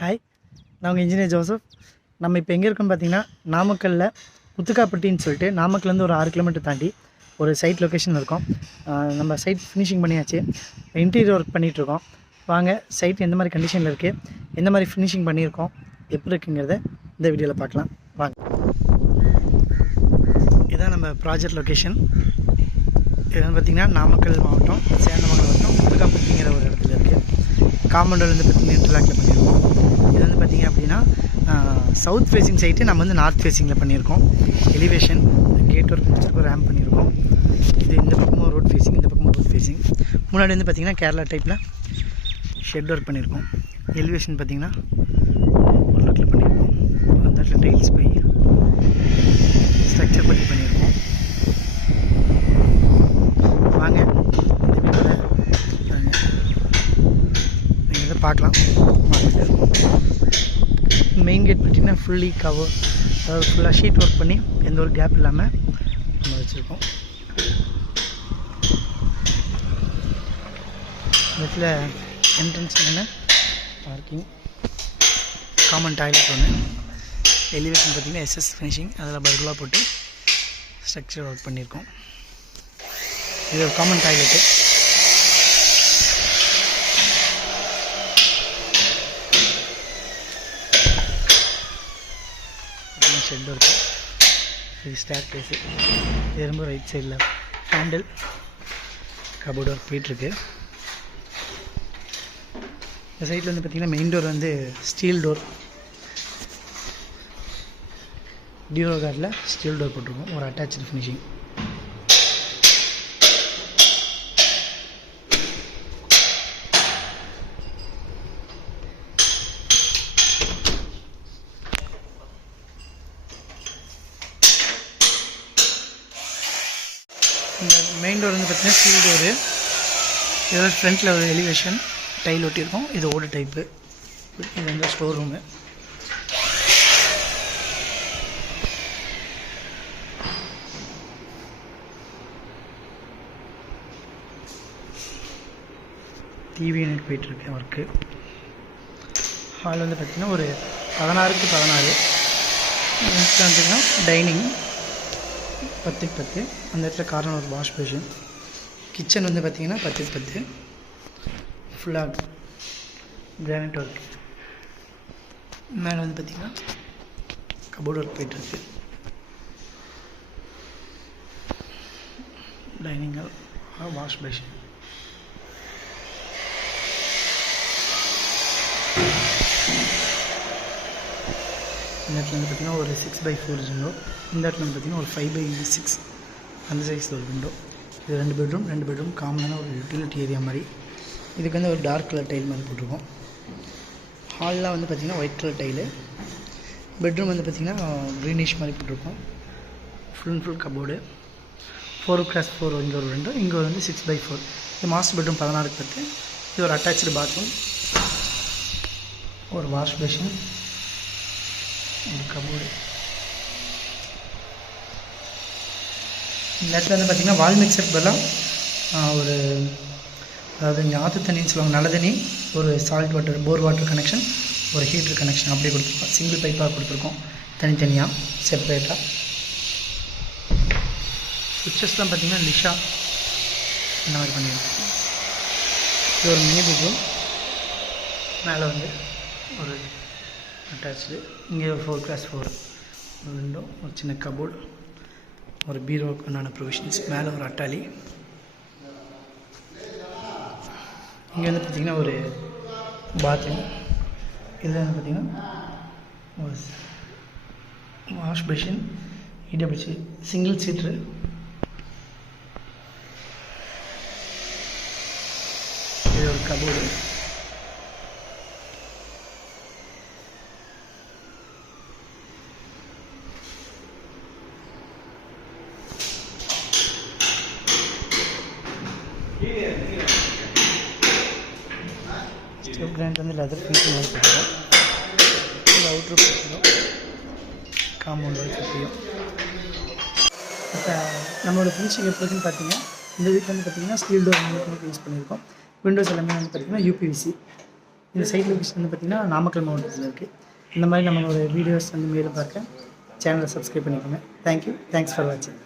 Hi நான் உங்கள் engineer Joseph. நம்ம இப்போ எங்கே இருக்கோம்னு பார்த்தீங்கன்னா நாமக்கல்லில் முத்துக்காப்பட்டின்னு சொல்லிட்டு நாமக்கல்லேருந்து ஒரு ஆறு கிலோமீட்டர் தாண்டி ஒரு சைட் லொக்கேஷன் இருக்கோம். நம்ம சைட் ஃபினிஷிங் பண்ணியாச்சு. இன்டீரியர் ஒர்க் பண்ணிகிட்ருக்கோம் வாங்க சைட் எந்த மாதிரி கண்டிஷனில் இருக்குது எந்த மாதிரி ஃபினிஷிங் பண்ணியிருக்கோம் எப்படி இருக்குங்கிறத இந்த வீடியோவில் பார்க்கலாம். வாங்க. இதான் நம்ம ப்ராஜெக்ட் லொக்கேஷன் இது வந்து பார்த்திங்கன்னா நாமக்கல் மாவட்டம் சேந்தமங்கலம் வட்டம் முத்துக்காப்பட்டிங்கிற ஒரு இடத்துல இருக்குது காம்பவுண்டில் வந்து பார்த்திங்கன்னா இன்டர்லாக்கில் பண்ணியிருக்கோம். பார்த்திங்க அப்படின்னா சவுத் ஃபேஸிங் சைட்டு நம்ம வந்து நார்த் ஃபேஸிங்கில் பண்ணியிருக்கோம். எலிவேஷன் கேட் ஒர்க் முடிச்சிருக்கோம் ரேம் பண்ணியிருக்கோம். இது இந்த பக்கமும் ரோட் ஃபேஸிங் இந்த பக்கமும் ரோட் ஃபேஸிங் முன்னாடி வந்து பார்த்திங்கன்னா கேரளா டைப்பில் ஷெட் ஒர்க் பண்ணியிருக்கோம். எலிவேஷன் பார்த்திங்கன்னா ஒரு இடத்துல பண்ணியிருக்கோம். அந்த இடத்துல டைல்ஸ் போய் ஸ்ட்ரக்சர் பண்ணி பண்ணியிருக்கோம் வாங்க இந்த வீடியோவில் நீங்கள் இதை பார்க்கலாம். மெயின் கேட் பார்த்திங்கன்னா ஃபுல்லி கவர் அதாவது ஃபுல்லாக ஷீட் ஒர்க் பண்ணி எந்த ஒரு கேப் இல்லாமல் நம்ம வச்சுருக்கோம். இடத்துல என்ட்ரன்ஸ் ஒன்று பார்க்கிங் காமன் டாய்லெட் ஒன்று எலிவேஷன் பார்த்திங்கன்னா எஸ்எஸ் ஃபினிஷிங் அதில் பர்குலாக போட்டு ஸ்ட்ரக்சர் ஒர்க் பண்ணியிருக்கோம். இது ஒரு காமன் டாய்லெட்டு ஷெட் இருக்கு. இது ஸ்டேர் கேஸு இது ரொம்ப ரைட் சைடில் ஹேண்டில் கபோர்டு ஒர்க் போயிட்டுருக்கு இந்த சைடில் வந்து பார்த்திங்கன்னா மெயின் டோர் வந்து ஸ்டீல் டோர் டியூரோ கார்டில் ஸ்டீல் டோர் போட்டிருக்கோம். ஒரு அட்டாச்சு ஃபினிஷிங் இந்த மெயின் டோர் வந்து பார்த்தீங்கன்னா ஸ்டீல் டோரு இதோட ஃப்ரண்ட்டில் ஒரு எலிவேஷன் டைல் ஒட்டியிருக்கோம். இது ஓடு டைப்பு இது வந்து ஸ்டோர் ரூமு டிவி யூனிட் போயிட்டுருக்கு ஒர்க்கு ஹால் வந்து பார்த்திங்கன்னா ஒரு பதினாறுக்கு பதினாறு. நெக்ஸ்ட் வந்துங்கன்னா டைனிங் பத்துக்கு பத்து. அந்த இடத்துல காரணம் ஒரு வாஷ் பேஷன் கிச்சன் வந்து பார்த்திங்கன்னா பத்துக்கு பத்து. ஃபுல்லாக கிரானைட் ஒர்க் மேலே வந்து பார்த்திங்கன்னா கபோர்டு ஒர்க் போயிட்டுருக்கு டைனிங் ஹால் வாஷ் பேஷன் இந்த இடத்துல வந்து பார்த்திங்கன்னா ஒரு சிக்ஸ் பை ஃபோர் விண்டோ இந்த இடத்துல வந்து பார்த்திங்கன்னா ஒரு ஃபைவ் பை சிக்ஸ் அந்த சைஸில் ஒரு விண்டோ இது ரெண்டு பெட்ரூம் ரெண்டு பெட்ரூம் காமனான ஒரு யூட்டிலிட்டி ஏரியா மாதிரி. இதுக்கு வந்து ஒரு டார்க் கலர் டைல் மாதிரி போட்டிருக்கோம். ஹால்லாம் வந்து பார்த்திங்கன்னா ஒயிட் கலர் டைலு பெட்ரூம் வந்து பார்த்திங்கன்னா க்ரீனிஷ் மாதிரி போட்டிருக்கோம். Full and full cupboard four glass four இங்கே ஒரு விண்டோ இங்கே ஒரு வந்து சிக்ஸ் பை ஃபோர் இது மாஸ்டர் பெட்ரூம் பதினாறுக்கு பத்து. இது ஒரு அட்டாச்சு பாத்ரூம் ஒரு வாஷ் பேஷன் ஒரு கபோர்டு. இந்த இடத்துல வந்து பார்த்திங்கன்னா வால் மிக்சர் ஒரு அதாவது இங்கே ஆற்று தண்ணின்னு சொல்லுவாங்க நல்ல தண்ணி ஒரு salt water bore water connection ஒரு ஹீட்டர் கனெக்ஷன் அப்படியே கொடுத்துருக்கோம். சிங்கிள் பைப்பாக கொடுத்துருக்கோம் தனித்தனியாக செப்பரேட்டாக சுவிச்சஸ்லாம் பார்த்திங்கன்னா லிஷா இந்த மாதிரி பண்ணியிருக்கோம். இது ஒரு மினி பெட்ரூம் மேலே வந்து ஒரு அட்டாச்சு. இங்கே ஃபோர் கிளாஸ் ஃபோர் ஒரு விண்டோ ஒரு சின்ன கபோர்டு ஒரு பீரோவுக்கு உண்டான ப்ரொவிஷன்ஸ் மேலே ஒரு அட்டாலி இங்கே வந்து பார்த்திங்கன்னா ஒரு பாத்ரூம் இதில் வந்து பார்த்திங்கன்னா ஒரு wash basin EWC single seater இது ஒரு கபோர்டு ஸ்டெப் கிராண்ட் வந்து லெதர் ஃபினிஷிங் மாதிரி கொடுத்துருக்கோம் இது அவுட்ரு கொடுத்துருக்கோம் காம்பவுண்ட் வால் சுற்றியும் இப்போ நம்மளோட ஃபினிஷிங் எப்படி இருக்குன்னு பார்த்தீங்கன்னா இந்த வீட்டில் வந்து பார்த்தீங்கன்னா ஸ்டீல் டோர் வந்து யூஸ் பண்ணியிருக்கோம். விண்டோஸ் எல்லாமே வந்து பார்த்தீங்கன்னா யூபிவிசி இந்த சைட் லொக்கேஷன் வந்து பார்த்திங்கன்னா நாமக்கல் மாவட்டத்தில் இருக்குது இந்த மாதிரி நம்மளோட வீடியோஸ் வந்து மேலும் பார்க்க சேனலை சப்ஸ்கிரைப் பண்ணிக்கோங்க. தேங்க்யூ தேங்க்ஸ் ஃபார் வாட்சிங்